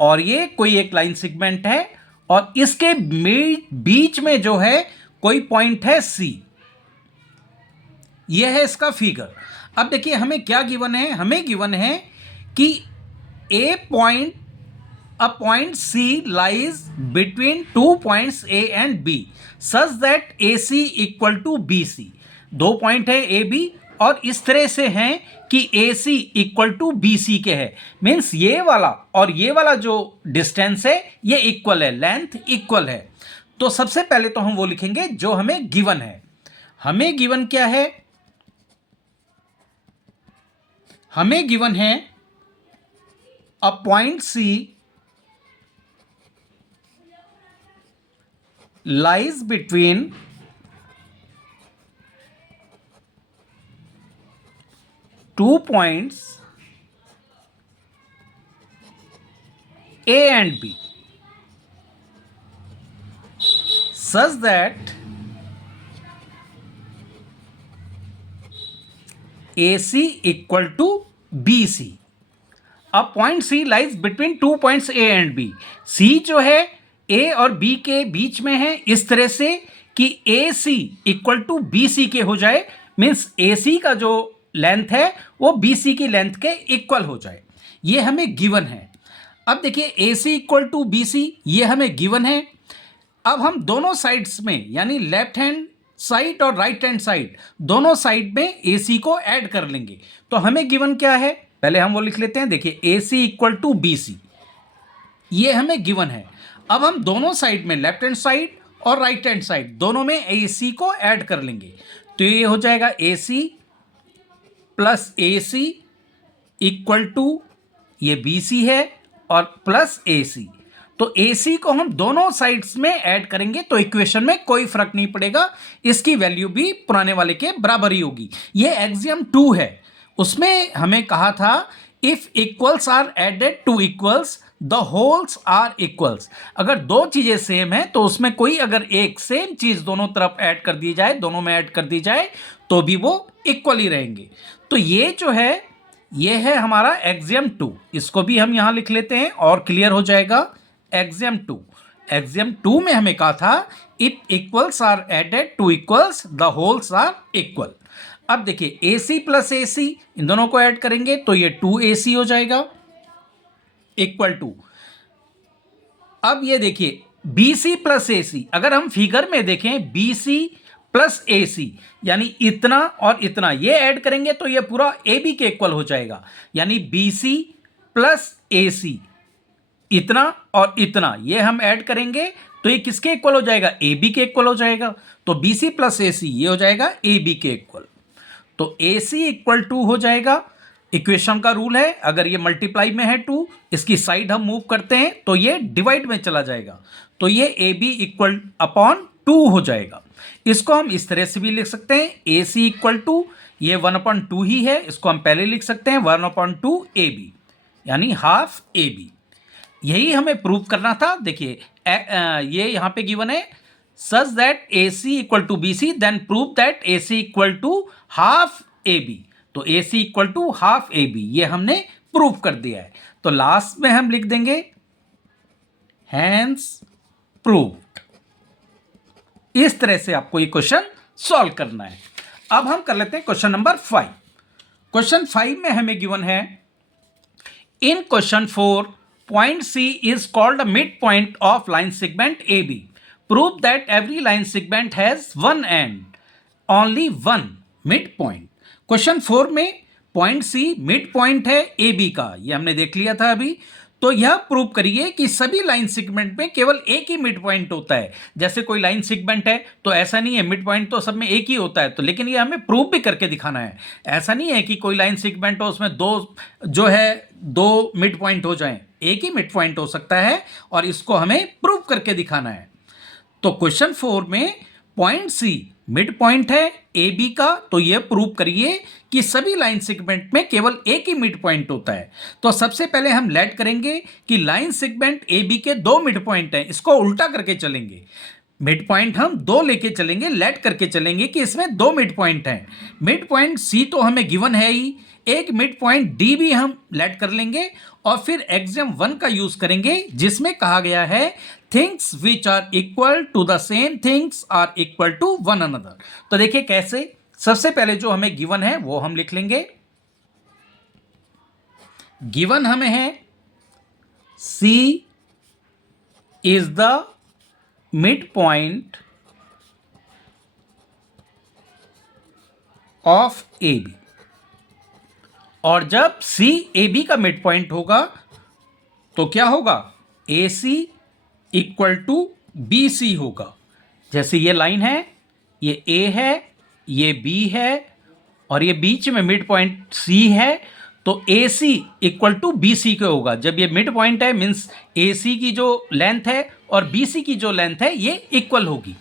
और ये कोई एक लाइन सेगमेंट है, और इसके बीच में जो है कोई पॉइंट है सी। यह है इसका फिगर। अब देखिए हमें क्या गिवन है, हमें गिवन है कि a point C lies between 2 points A and B such that A C equal to B C. 2 point है ए बी, और इस तरह से हैं कि A C equal to B C के है। मीन्स ये वाला और ये वाला जो डिस्टेंस है ये इक्वल है, लेंथ इक्वल है। तो सबसे पहले तो हम वो लिखेंगे जो हमें गिवन है। हमें गिवन क्या है? हमें गिवन है a point C lies between 2 points A and B such that AC equal to BC। अब point C lies between 2 points A and B। C जो है A और B के बीच में है इस तरह से कि AC इक्वल टू BC के हो जाए, मीन्स AC का जो लेंथ है वो BC की लेंथ के इक्वल हो जाए। ये हमें गिवन है। अब देखिए AC इक्वल टू BC ये हमें गिवन है। अब हम दोनों साइड्स में यानी लेफ्ट हैंड साइड और राइट हैंड साइड दोनों साइड में AC को ऐड कर लेंगे। तो हमें गिवन क्या है, पहले हम वो लिख लेते हैं। देखिए AC इक्वल टू BC ये हमें गिवन है। अब हम दोनों साइड में लेफ्ट हैंड साइड और राइट हैंड साइड दोनों में AC को ऐड कर लेंगे। तो ये हो जाएगा AC plus AC equal to ये BC है और प्लस AC। तो AC को हम दोनों साइड्स में ऐड करेंगे तो इक्वेशन में कोई फर्क नहीं पड़ेगा, इसकी वैल्यू भी पुराने वाले के बराबर ही होगी। ये एक्सियम 2 है, उसमें हमें कहा था if equals are added to equals the wholes are equals. अगर दो चीजें सेम है तो उसमें कोई अगर एक सेम चीज दोनों तरफ ऐड कर दी जाए, दोनों में ऐड कर दी जाए तो भी वो इक्वल ही रहेंगे। तो ये जो है ये है हमारा एक्सियम 2। इसको भी हम यहां लिख लेते हैं और क्लियर हो जाएगा। एक्सियम 2, एक्सियम 2 में हमें कहा था if equals are added to equals the wholes are equal. अब देखिए AC प्लस AC इन दोनों को ऐड करेंगे तो ये 2AC हो जाएगा इक्वल टू। अब ये देखिए BC प्लस AC, अगर हम फिगर में देखें BC प्लस AC यानी इतना और इतना ये ऐड करेंगे तो ये पूरा AB के इक्वल हो जाएगा। यानी BC प्लस AC इतना और इतना ये हम ऐड करेंगे तो ये किसके इक्वल हो जाएगा? AB के इक्वल हो जाएगा। तो BC प्लस AC ये हो जाएगा AB के इक्वल। तो AC इक्वल टू हो जाएगा। इक्वेशन का रूल है अगर ये मल्टीप्लाई में है 2, इसकी साइड हम मूव करते हैं तो ये डिवाइड में चला जाएगा। तो ये AB इक्वल अपॉन 2 हो जाएगा। इसको हम इस तरह से भी लिख सकते हैं AC इक्वल टू ये 1/2 ही है, इसको हम पहले लिख सकते हैं 1/2 AB यानी हाफ AB। यही हमें प्रूव करना था। देखिए ये यहां पे गिवन है such that AC equal to BC then prove that AC equal to half AB। तो AC equal to half AB ये हमने प्रूव कर दिया है। तो लास्ट में हम लिख देंगे हैंस प्रूव्ड। इस तरह से आपको ये क्वेश्चन सॉल्व करना है। अब हम कर लेते हैं क्वेश्चन नंबर 5। क्वेश्चन 5 में हमें गिवन है इन question 4 point C is called a midpoint of line segment AB. Prove that every line segment has one end, only one midpoint. Question 4 में पॉइंट C मिड पॉइंट है AB का, ये हमने देख लिया था अभी। तो यह प्रूव करिए कि सभी लाइन सेगमेंट में केवल एक ही मिड पॉइंट होता है। जैसे कोई लाइन सेगमेंट है तो ऐसा नहीं है मिड पॉइंट तो सब में एक ही होता है, तो लेकिन ये हमें प्रूव भी करके दिखाना है। ऐसा नहीं है कि कोई लाइन सेगमेंट हो उसमें दो मिड पॉइंट हो जाएं, एक ही मिड पॉइंट हो सकता है और इसको हमें प्रूव करके दिखाना है। तो क्वेश्चन 4 में पॉइंट C मिड पॉइंट है AB का, तो यह प्रूव करिए कि सभी लाइन सेगमेंट में केवल एक ही मिड पॉइंट होता है। तो सबसे पहले हम लेट करेंगे कि लाइन सेगमेंट AB के 2 मिड पॉइंट हैं, इसको उल्टा करके चलेंगे। मिड पॉइंट हम 2 लेके चलेंगे, लेट करके चलेंगे कि इसमें 2 मिड पॉइंट हैं। मिड पॉइंट C तो हमें गिवन है ही, एक मिड पॉइंट D भी हम लेट कर लेंगे और फिर एक्सियम 1 का यूज करेंगे जिसमें कहा गया है things which are equal to the same things are equal to one another. तो देखिए कैसे, सबसे पहले जो हमें गिवन है वो हम लिख लेंगे। गिवन हमें है C is the mid point of AB, और जब C AB का मिड पॉइंट होगा तो क्या होगा? AC equal to B C होगा। जैसे ये लाइन है, ये ए है, ये बी है और ये बीच में मिड पॉइंट सी है, तो ए C equal to B C के होगा। जब ये मिड पॉइंट है मीन्स ए सी की जो लेंथ है और बी सी की जो लेंथ है ये इक्वल होगी।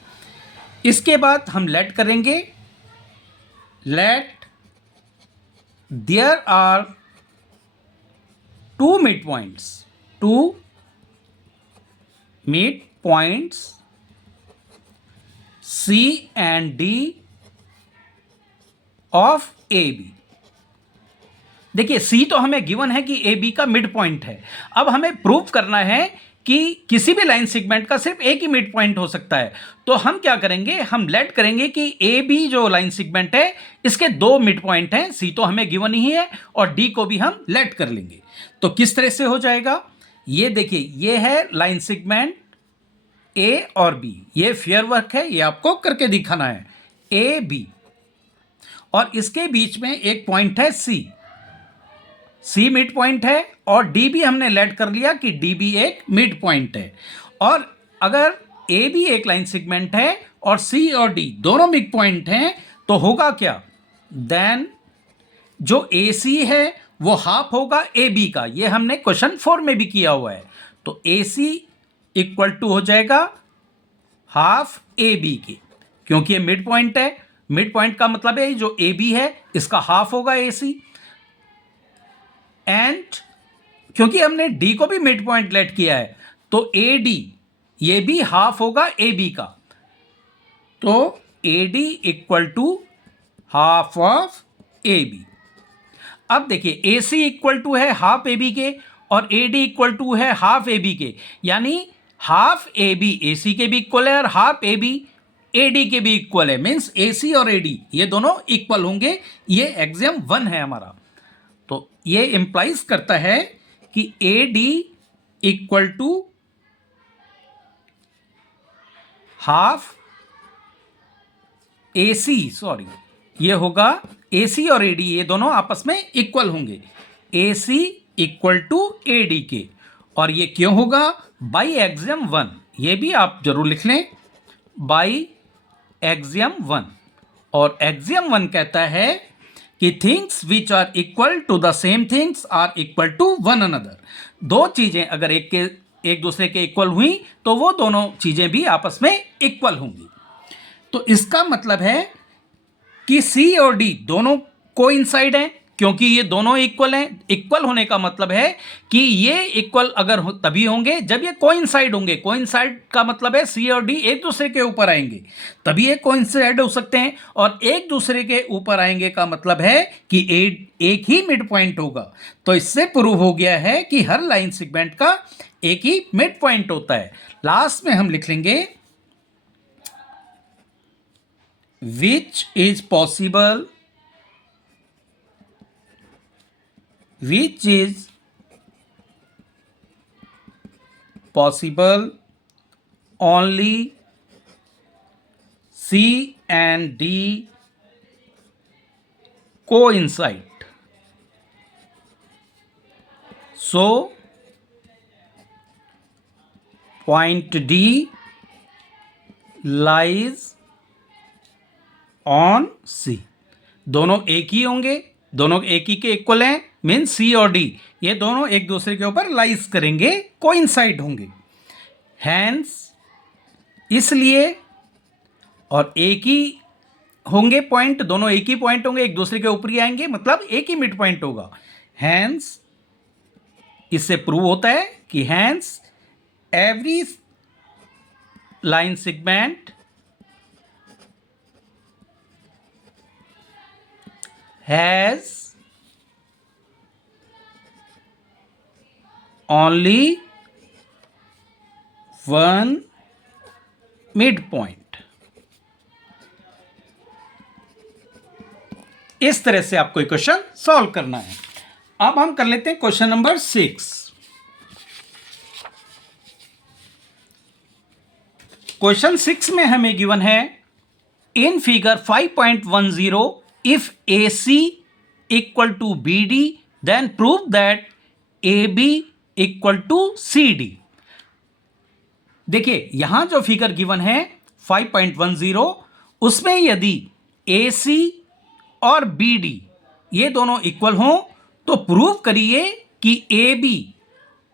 इसके बाद हम लेट करेंगे, let there are two mid points C and D of A B. देखिए सी तो हमें गिवन है कि ए बी का मिड पॉइंट है। अब हमें प्रूव करना है कि किसी भी लाइन सेगमेंट का सिर्फ एक ही मिड पॉइंट हो सकता है। तो हम क्या करेंगे, हम लेट करेंगे कि ए बी जो लाइन सेगमेंट है इसके दो मिड पॉइंट हैं। सी तो हमें गिवन ही है और डी को भी हम लेट कर लेंगे। तो किस तरह से हो जाएगा, ये देखिए, ये है लाइन सेगमेंट ए और बी। ये फेयर वर्क है, ये आपको करके दिखाना है। ए बी और इसके बीच में एक पॉइंट है सी। सी मिड पॉइंट है और डी भी हमने लेट कर लिया कि डी भी एक मिड पॉइंट है। और अगर ए भी एक लाइन सेगमेंट है और सी और डी दोनों मिड पॉइंट हैं तो होगा क्या, देन जो ए सी है वो हाफ होगा ए बी का। ये हमने क्वेश्चन 4 में भी किया हुआ है। तो ए सी इक्वल टू हो जाएगा हाफ ए बी के, क्योंकि ये मिड पॉइंट है। मिड पॉइंट का मतलब है जो ए बी है इसका हाफ होगा ए सी। एंड क्योंकि हमने डी को भी मिड पॉइंट लेट किया है तो ए डी ये भी हाफ होगा ए बी का। तो A D equal to half of A B. अब देखिए ए सी इक्वल टू है हाफ ए बी के और ए डी इक्वल टू है हाफ ए बी के, यानी हाफ ए बी ए सी के भी इक्वल है और half A B A D के भी इक्वल है। मीन्स ए सी और ए डी ये दोनों इक्वल होंगे। ये एग्जाम 1 है हमारा। तो ये इंप्लाइज करता है कि A D equal to half A C, sorry ये होगा ए सी और ए डी ये दोनों आपस में इक्वल होंगे। ए C equal to A D के। और ये क्यों होगा, बाई एग्जाम 1। ये भी आप जरूर लिख लें, बाई एग्जाम 1। और एग्जाम 1 कहता है कि things which are equal to the same things are equal to one another. दो चीजें अगर एक दूसरे के इक्वल हुई तो वो दोनों चीजें भी आपस में इक्वल होंगी। तो इसका मतलब है कि सी और डी दोनों कोइंसाइड हैं, क्योंकि ये दोनों इक्वल हैं। इक्वल होने का मतलब है कि ये इक्वल अगर तभी होंगे जब ये कोइंसाइड होंगे। कोइंसाइड का मतलब है सी और डी एक दूसरे के ऊपर आएंगे तभी ये कोइंसाइड हो सकते हैं। और एक दूसरे के ऊपर आएंगे का मतलब है कि एक ही मिड पॉइंट होगा। तो इससे प्रूव हो गया है कि हर लाइन सेगमेंट का एक ही मिड पॉइंट होता है। लास्ट में हम लिख लेंगे which is possible only C and D coincide. So point D lies on C. दोनों एक ही होंगे, दोनों एक ही के इक्वल हैं, मीन सी और डी ये दोनों एक दूसरे के ऊपर लाइज करेंगे, कोइंसाइड होंगे। हैंस इसलिए, और एक ही होंगे पॉइंट, दोनों एक ही पॉइंट होंगे, एक दूसरे के ऊपर ही आएंगे, मतलब एक ही मिड पॉइंट होगा। हैंस इससे प्रूव होता है कि hence every line segment has only one midpoint। इस तरह से आपको क्वेश्चन सॉल्व करना है। अब हम कर लेते हैं क्वेश्चन नंबर 6। क्वेश्चन 6 में हमें गिवन है in figure 5.10 if AC equal to BD then prove that AB equal to CD। देखिए यहां जो फिगर गिवन है 5.10, उसमें यदि AC और BD ये दोनों इक्वल हों तो प्रूव करिए कि AB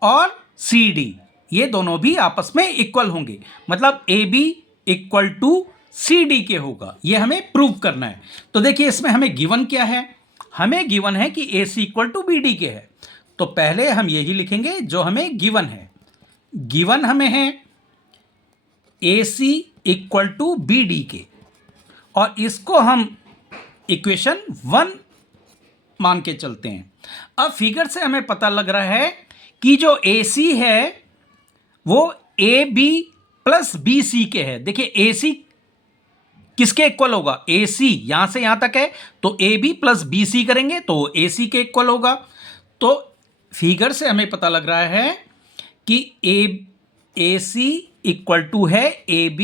और CD ये दोनों भी आपस में इक्वल होंगे, मतलब AB इक्वल टू CD के होगा, ये हमें प्रूव करना है। तो देखिए इसमें हमें गिवन क्या है, हमें गिवन है कि AC इक्वल टू BD के है। तो पहले हम यही लिखेंगे जो हमें गिवन है। गिवन हमें है AC इक्वल टू BD के, और इसको हम इक्वेशन 1 मान के चलते हैं। अब फिगर से हमें पता लग रहा है कि जो AC है वो AB प्लस BC के है। देखिए AC किसके इक्वल होगा, AC यहां से यहां तक है तो AB प्लस BC करेंगे तो AC के इक्वल होगा। तो फिगर से हमें पता लग रहा है कि AC इक्वल टू है AB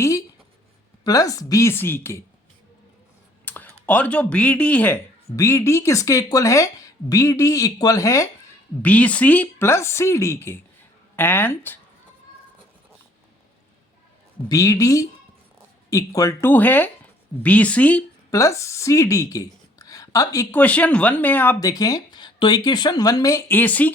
प्लस BC के। और जो BD है, BD किसके इक्वल है, BD इक्वल है BC प्लस CD के, एंड BD इक्वल टू है BC प्लस CD के। अब इक्वेशन 1 में आप देखें तो इक्वेशन 1 में AC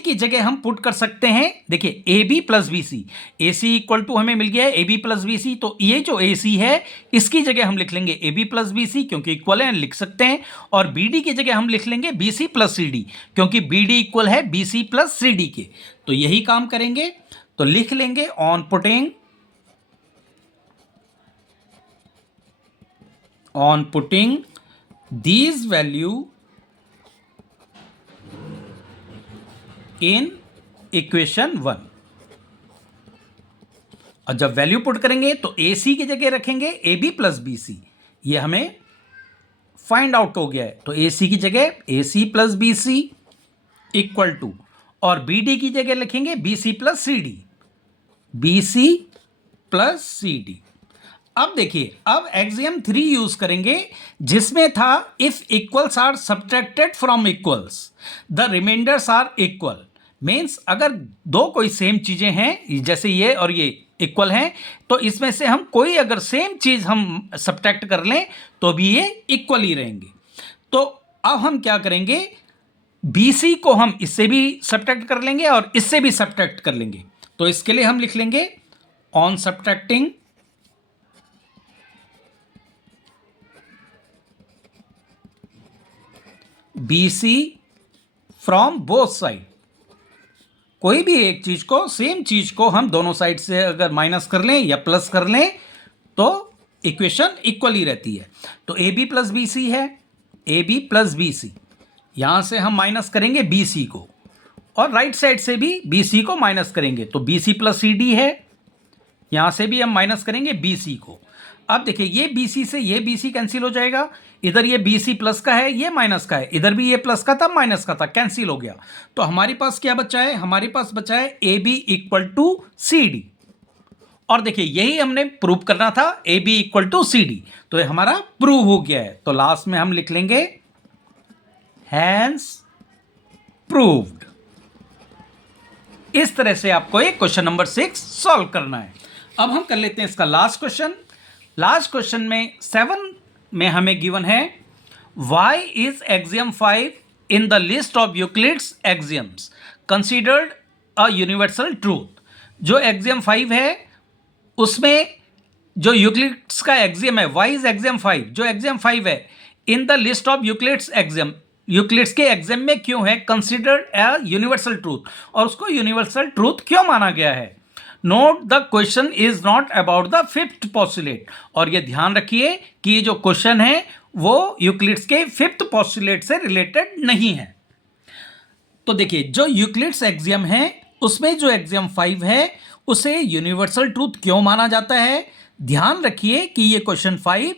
की जगह हम पुट कर सकते हैं। देखिए AB plus BC, AC equal to हमें मिल गया है AB प्लस BC, तो ये जो AC है इसकी जगह हम लिख लेंगे AB प्लस BC क्योंकि इक्वल है, लिख सकते हैं। और BD की जगह हम लिख लेंगे BC प्लस CD क्योंकि BD इक्वल है BC प्लस CD के। तो यही काम करेंगे, तो लिख लेंगे on putting these value in equation 1। और जब वैल्यू पुट करेंगे तो AC की जगह रखेंगे AB प्लस BC, ये हमें फाइंड आउट हो गया है। तो AC की जगह AC plus BC equal to, और BD की जगह लिखेंगे BC plus CD, BC plus CD। अब देखिए, अब एक्सियम 3 यूज करेंगे जिसमें था if equals are subtracted from equals the remainders are equal. Means अगर दो कोई सेम चीजें हैं, जैसे ये और ये इक्वल हैं, तो इसमें से हम कोई अगर सेम चीज हम सब्ट्रैक्ट कर लें तो भी ये इक्वल ही रहेंगे। तो अब हम क्या करेंगे, BC को हम इससे भी सब्ट्रैक्ट कर लेंगे और इससे भी सब्ट्रैक्ट कर लेंगे। तो इसके लिए हम लिख लेंगे on subtracting BC from both side. कोई भी एक चीज को, सेम चीज को हम दोनों साइड से अगर माइनस कर लें या प्लस कर लें तो इक्वेशन इक्वल ही रहती है। तो AB प्लस BC है, AB प्लस BC, यहां से हम माइनस करेंगे BC को, और राइट साइड से भी BC को माइनस करेंगे तो BC प्लस CD है, यहां से भी हम माइनस करेंगे BC को। अब देखिए ये BC से ये BC कैंसिल हो जाएगा, इधर ये BC प्लस का है, ये माइनस का है, इधर भी ये प्लस का था माइनस का था, कैंसिल हो गया। तो हमारे पास क्या बचा है, हमारे पास बचा है AB इक्वल टू CD। और देखिए यही हमने प्रूव करना था, AB इक्वल टू CD, तो ये हमारा प्रूव हो गया है। तो लास्ट में हम लिख लेंगे हैंस प्रूव्ड। इस तरह से आपको एक क्वेश्चन नंबर 6 सॉल्व करना है। अब हम कर लेते हैं इसका लास्ट क्वेश्चन। लास्ट क्वेश्चन में 7 में हमें गिवन है why is axiom 5 in the list of Euclid's axioms considered a universal truth. जो एक्सियम 5 है उसमें जो यूक्लिड्स का एक्सियम है, वाई इज एक्सियम 5, जो एक्सियम 5 है इन the list of Euclid's axiom, Euclid's के एग्जाम में क्यों है कंसिडर्ड ए यूनिवर्सल ट्रूथ, और उसको यूनिवर्सल ट्रूथ क्यों माना गया है। Note the question is not about the fifth postulate, और ये ध्यान रखिए कि ये जो क्वेश्चन है वो यूक्लिड्स के फिफ्थ पोस्टुलेट से रिलेटेड नहीं है। तो देखिए जो यूक्लिड्स एक्सियम है उसमें जो एक्सियम 5 है उसे यूनिवर्सल ट्रूथ क्यों माना जाता है। ध्यान रखिए कि ये क्वेश्चन 5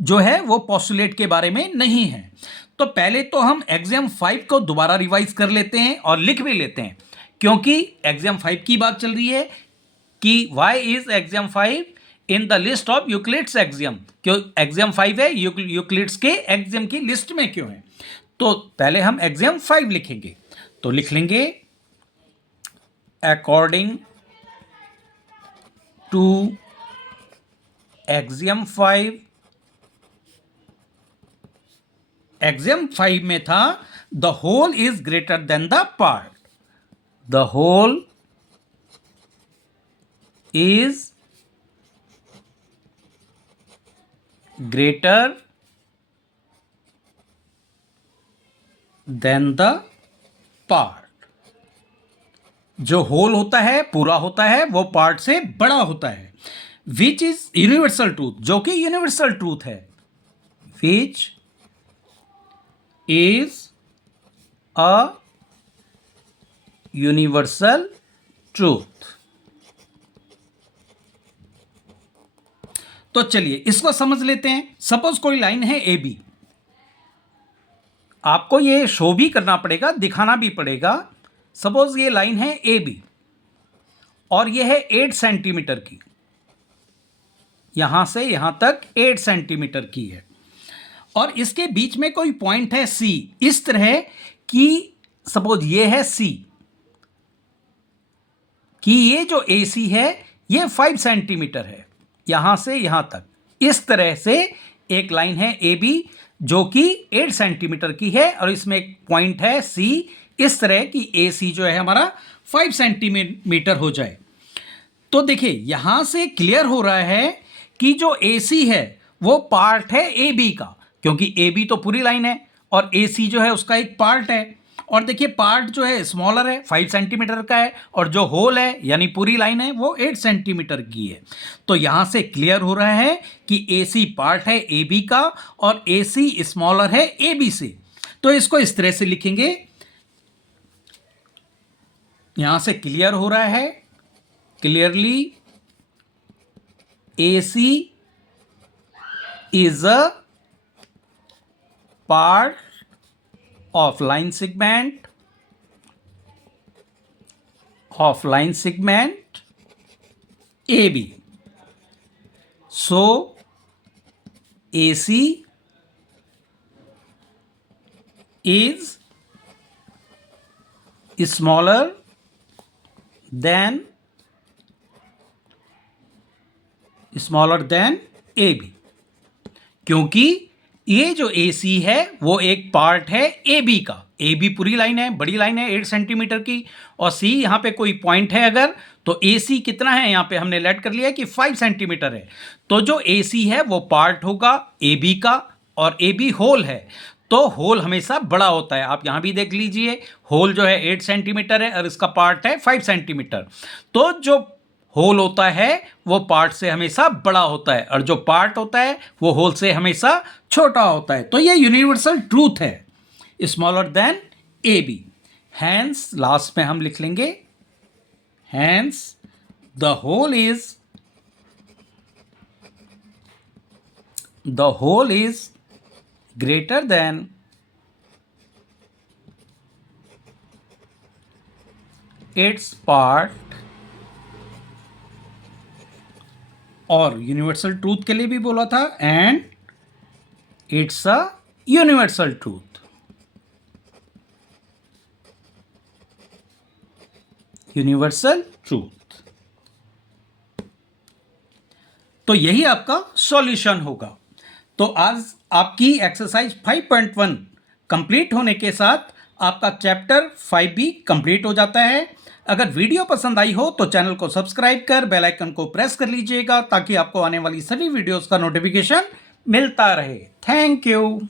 जो है वो पोस्टुलेट के बारे में नहीं है। तो पहले तो हम एक्सियम 5 को दोबारा रिवाइज कर लेते हैं और लिख भी लेते हैं, क्योंकि एक्सियम 5 की बात चल रही है कि why is axiom 5 in the list of Euclid's axiom, क्यों एक्सियम 5 है यूक्लिड्स के एक्सियम की लिस्ट में क्यों है। तो पहले हम एक्सियम 5 लिखेंगे, तो लिख लेंगे अकॉर्डिंग टू एक्सियम 5, एक्सियम 5 में था the whole is greater than the part, the whole is greater than the part. जो होल होता है, पूरा होता है, वो पार्ट से बड़ा होता है। विच इज यूनिवर्सल ट्रूथ, जो कि यूनिवर्सल ट्रूथ है। Which is a universal truth. तो चलिए इसको समझ लेते हैं। सपोज कोई लाइन है ए बी, आपको ये शो भी करना पड़ेगा, दिखाना भी पड़ेगा। सपोज ये लाइन है ए बी और ये है 8 सेंटीमीटर की, यहां से यहां तक 8 सेंटीमीटर की है, और इसके बीच में कोई पॉइंट है सी, इस तरह कि सपोज ये है सी, कि ये जो ए सी है ये 5 सेंटीमीटर है यहां से यहां तक। इस तरह से एक लाइन है ए बी जो कि 8 सेंटीमीटर की है और इसमें एक पॉइंट है सी, इस तरह की ए सी जो है हमारा 5 सेंटीमीटर हो जाए। तो देखिए यहां से क्लियर हो रहा है कि जो ए सी है वो पार्ट है ए बी का, क्योंकि ए बी तो पूरी लाइन है और ए सी जो है उसका एक पार्ट है। और देखिए पार्ट जो है स्मॉलर है, 5 सेंटीमीटर का है, और जो होल है यानी पूरी लाइन है वो 8 सेंटीमीटर की है। तो यहां से क्लियर हो रहा है कि ए सी पार्ट है ए बी का और ए सी स्मॉलर है ए बी से। तो इसको इस तरह से लिखेंगे, यहां से क्लियर हो रहा है, clearly A C is a part of line segment AB. So AC is smaller than AB, क्योंकि ये जो AC है वो एक पार्ट है AB का। AB पूरी लाइन है, बड़ी लाइन है 8 सेंटीमीटर की, और C यहाँ पे कोई पॉइंट है अगर, तो AC कितना है यहाँ पे हमने लेट कर लिया कि 5 सेंटीमीटर है। तो जो AC है वो पार्ट होगा AB का और AB होल है, तो होल हमेशा बड़ा होता है। आप यहाँ भी देख लीजिए, होल जो है 8 सेंटीमीटर है और इसका पार्ट है 5 सेंटीमीटर। तो जो होल होता है वो पार्ट से हमेशा बड़ा होता है और जो पार्ट होता है वो होल से हमेशा छोटा होता है। तो ये यूनिवर्सल ट्रूथ है, smaller than A B. Hence last में हम लिख लेंगे, hence the whole is greater than its part. और यूनिवर्सल ट्रूथ के लिए भी बोला था, and it's a universal truth. Universal truth. तो यही आपका सॉल्यूशन होगा। तो आज आपकी एक्सरसाइज 5.1 कंप्लीट होने के साथ आपका चैप्टर 5 भी कंप्लीट हो जाता है। अगर वीडियो पसंद आई हो तो चैनल को सब्सक्राइब कर बेल आइकन को प्रेस कर लीजिएगा ताकि आपको आने वाली सभी वीडियोस का नोटिफिकेशन मिलता रहे। Thank you.